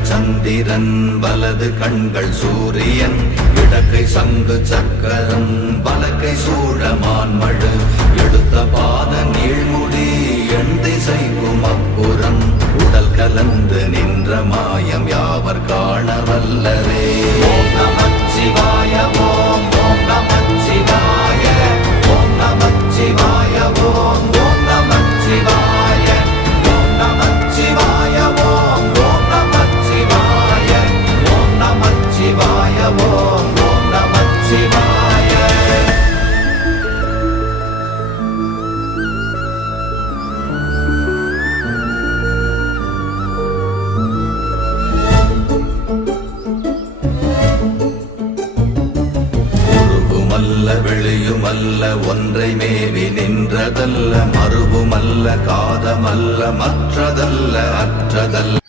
இடங்கள் சந்திரன் வலது கண்கள் சூரியன் இடக்கை சங்கு சக்கரம் வலக்கை சூழமான்மழு எடுத்த பாத நீழ்முடி எண் திசைக்கும் அப்புறம் உடல் கலந்து நின்ற மாயம் யாவர் காண வல்லரே. ஓம் நமச்சிவாய ஓம் ஓம் நமச்சிவாய ஓம் நமச்சிவாய ஓம் ஓம் நமச்சிவாய ஓம் நமச்சிவாய ஓம் ஓம் நமச்சிவாய ஓம் நமச்சிவாய ஓம் ஓம் நமச்சிவாய. வெளியுமல்ல ஒன்றை மேவி நின்றதல்ல மறுவுமல்ல காதமல்ல மற்றதல்ல அற்றதல்ல